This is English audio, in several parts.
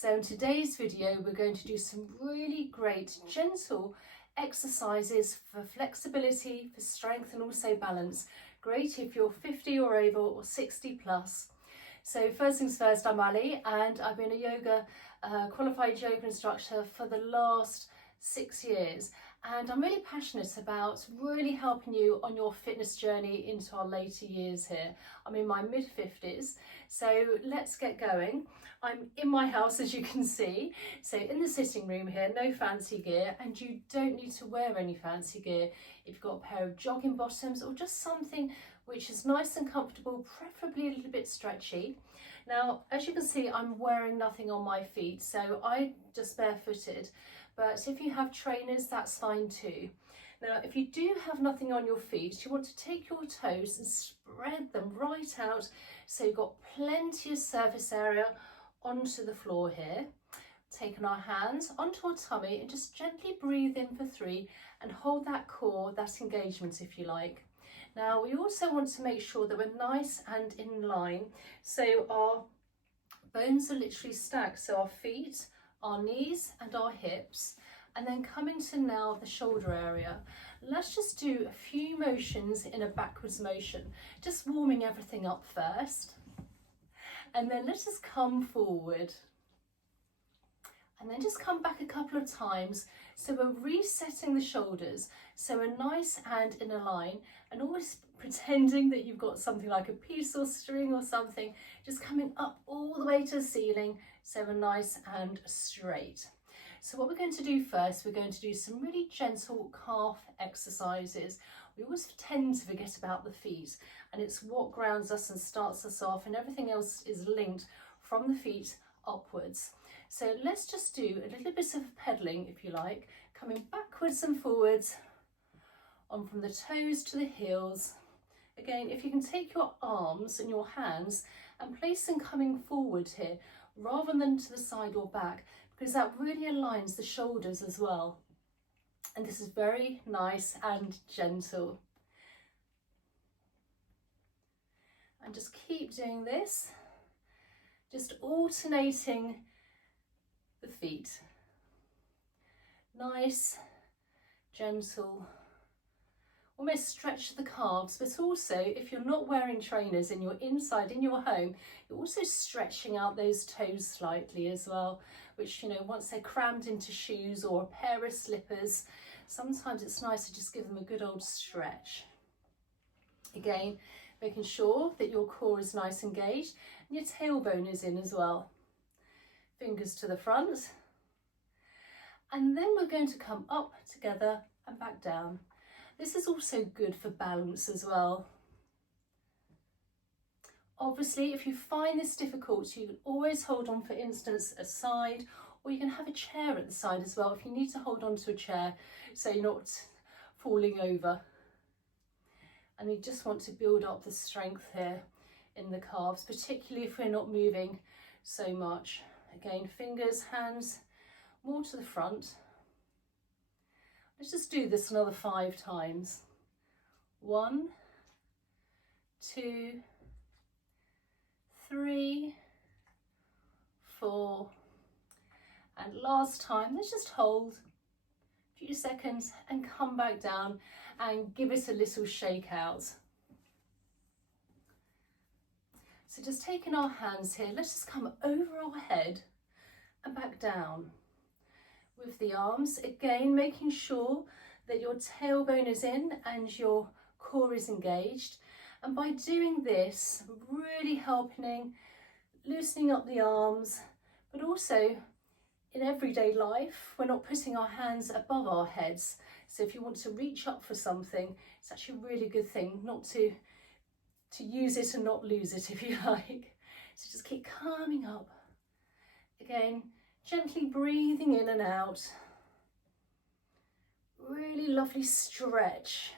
So in today's video, we're going to do some really great gentle exercises for flexibility, for strength and also balance. Great if you're 50 or over or 60 plus. So first things first, I'm Ali and I've been a qualified yoga instructor for the last 6 years. And I'm really passionate about really helping you on your fitness journey into our later years here. I'm in my mid-50s, so let's get going. I'm in my house, as you can see, so in the sitting room here, no fancy gear, and you don't need to wear any fancy gear if you've got a pair of jogging bottoms or just something which is nice and comfortable, preferably a little bit stretchy. Now, as you can see, I'm wearing nothing on my feet, so I'm just barefooted. But if you have trainers, that's fine too. Now, if you do have nothing on your feet, you want to take your toes and spread them right out so you've got plenty of surface area onto the floor here. Taking our hands onto our tummy and just gently breathe in for 3 and hold that core, that engagement if you like. Now, we also want to make sure that we're nice and in line, so our bones are literally stacked, so our feet, our knees and our hips, and then coming to now the shoulder area. Let's just do a few motions in a backwards motion, just warming everything up first, and then let's just come forward and then just come back a couple of times. So we're resetting the shoulders, so we're nice and in a line, and always pretending that you've got something like a piece or string or something, just coming up all the way to the ceiling, so we're nice and straight. So what we're going to do first, we're going to do some really gentle calf exercises. We always tend to forget about the feet, and it's what grounds us and starts us off, and everything else is linked from the feet upwards. So let's just do a little bit of pedaling, if you like, coming backwards and forwards, on from the toes to the heels. Again, if you can take your arms and your hands and place them coming forward here, rather than to the side or back, because that really aligns the shoulders as well. And this is very nice and gentle. And just keep doing this, just alternating the feet. Nice, gentle, almost stretch the calves, but also if you're not wearing trainers and you're inside in your home, you're also stretching out those toes slightly as well, which, you know, once they're crammed into shoes or a pair of slippers, sometimes it's nice to just give them a good old stretch. Again, making sure that your core is nice and engaged and your tailbone is in as well. Fingers to the front, and then we're going to come up together and back down. This is also good for balance as well. Obviously, if you find this difficult, you can always hold on, for instance, a side, or you can have a chair at the side as well if you need to hold on to a chair so you're not falling over. And you just want to build up the strength here in the calves, particularly if we're not moving so much. Again, fingers, hands, more to the front. Let's just do this another 5 times. 1, 2, 3, 4, and last time, let's just hold a few seconds and come back down and give it a little shake out. So just taking our hands here, let's just come over our head and back down with the arms. Again, making sure that your tailbone is in and your core is engaged. And by doing this, really helping, loosening up the arms, but also in everyday life, we're not putting our hands above our heads. So if you want to reach up for something, it's actually a really good thing not to use it and not lose it, if you like. So just keep coming up. Again, gently breathing in and out. Really lovely stretch.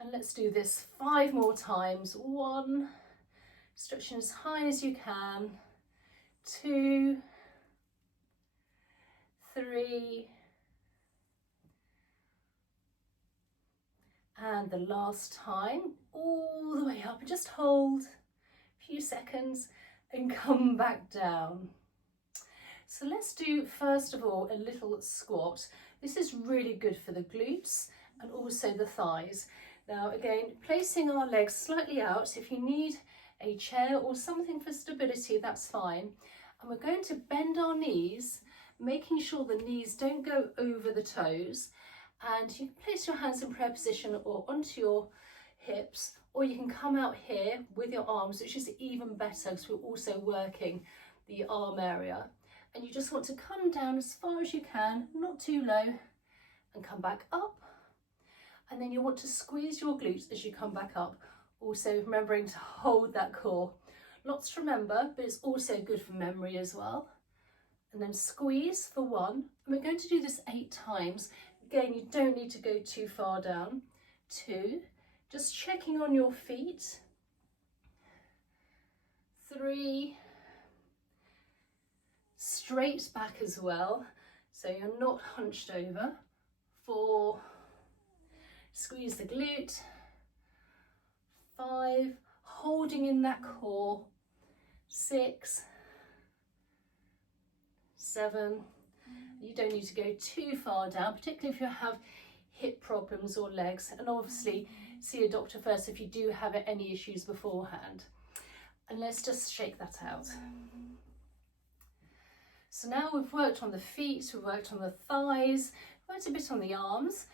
And let's do this 5 more times. 1, stretching as high as you can. 2, 3, and the last time, all the way up, and just hold a few seconds. and come back down. So let's do, first of all, a little squat. This is really good for the glutes and also the thighs. Now again, placing our legs slightly out. If you need a chair or something for stability, that's fine. And we're going to bend our knees, making sure the knees don't go over the toes. And you can place your hands in prayer position or onto your hips, or you can come out here with your arms, which is even better because we're also working the arm area. And you just want to come down as far as you can, not too low, and come back up. And then you want to squeeze your glutes as you come back up, also remembering to hold that core. Lots to remember, but it's also good for memory as well. And then squeeze for 1. And we're going to do this 8 times. Again, you don't need to go too far down. 2, just checking on your feet. 3, straight back as well, so you're not hunched over. 4, squeeze the glute. 5, holding in that core. 6, 7, you don't need to go too far down, particularly if you have hip problems or legs, and obviously see a doctor first if you do have any issues beforehand. And let's just shake that out. So now we've worked on the feet, we've worked on the thighs, worked a bit on the arms,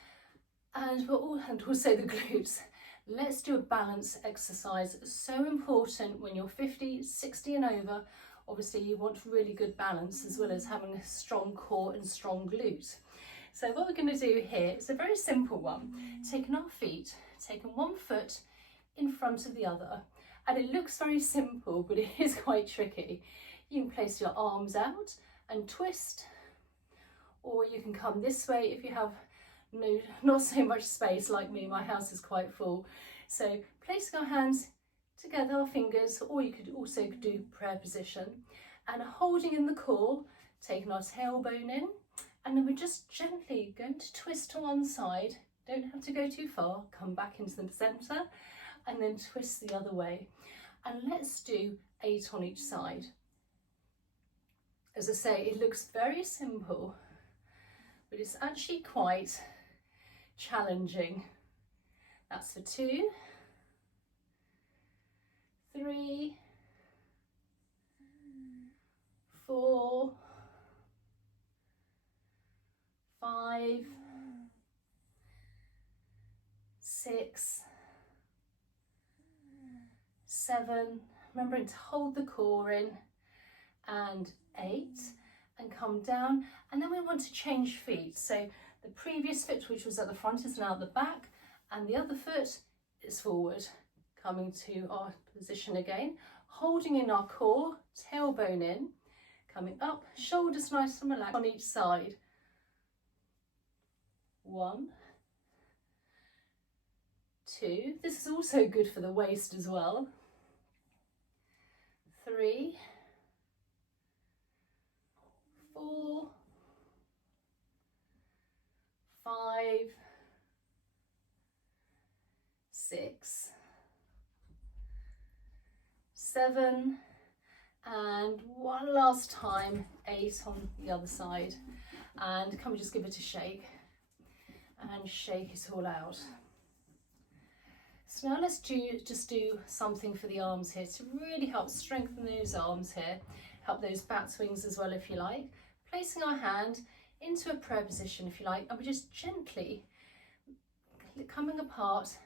and also the glutes. Let's do a balance exercise. So important when you're 50, 60 and over. Obviously you want really good balance as well as having a strong core and strong glute. So what we're going to do here is a very simple one. Taking our feet, taking one foot in front of the other. And it looks very simple, but it is quite tricky. You can place your arms out and twist, or you can come this way if you have not so much space like me. My house is quite full. So placing our hands together, our fingers, or you could also do prayer position, and holding in the core, taking our tailbone in, and then we're just gently going to twist to one side. Don't have to go too far. Come back into the center and then twist the other way. And let's do 8 on each side. As I say, it looks very simple, but it's actually quite challenging. That's for 2, 3, 4, 5, 6, 7, remembering to hold the core in, and 8, and come down. And then we want to change feet. So the previous foot, which was at the front, is now at the back, and the other foot is forward. Coming to our position again, holding in our core, tailbone in, coming up, shoulders nice and relaxed on each side. 1, 2, this is also good for the waist as well. 3, 4, 5, 6, 7, and one last time, 8 on the other side. And can we just give it a shake and shake it all out. So now let's just do something for the arms here to really help strengthen those arms here, help those bat wings as well if you like. Placing our hand into a prayer position if you like, and we're just gently coming apart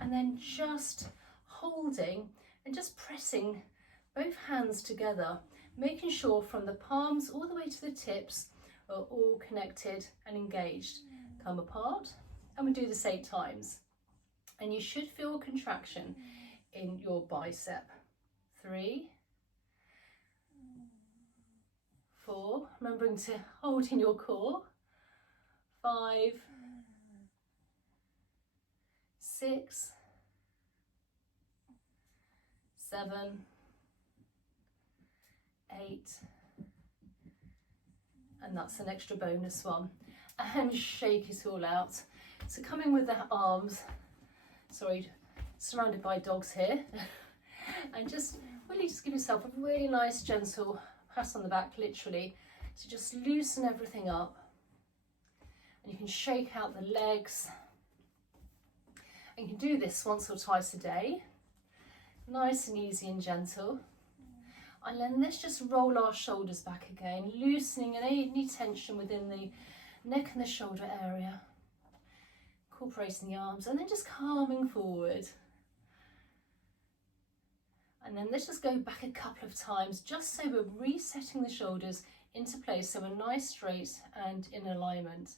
and then just holding and just pressing both hands together, making sure from the palms all the way to the tips are all connected and engaged. Come apart, and we do this 8 times. And you should feel a contraction in your bicep. 3, 4, remembering to hold in your core. 5, 6, 7, 8, and that's an extra bonus one. And shake it all out. So coming with the arms, sorry, surrounded by dogs here, and just really just give yourself a really nice gentle pat on the back, literally, to just loosen everything up. And you can shake out the legs. And you can do this once or twice a day. Nice and easy and gentle. And then let's just roll our shoulders back again, loosening any tension within the neck and the shoulder area. Incorporating the arms and then just calming forward. And then let's just go back a couple of times, just so we're resetting the shoulders into place, so we're nice, straight and in alignment.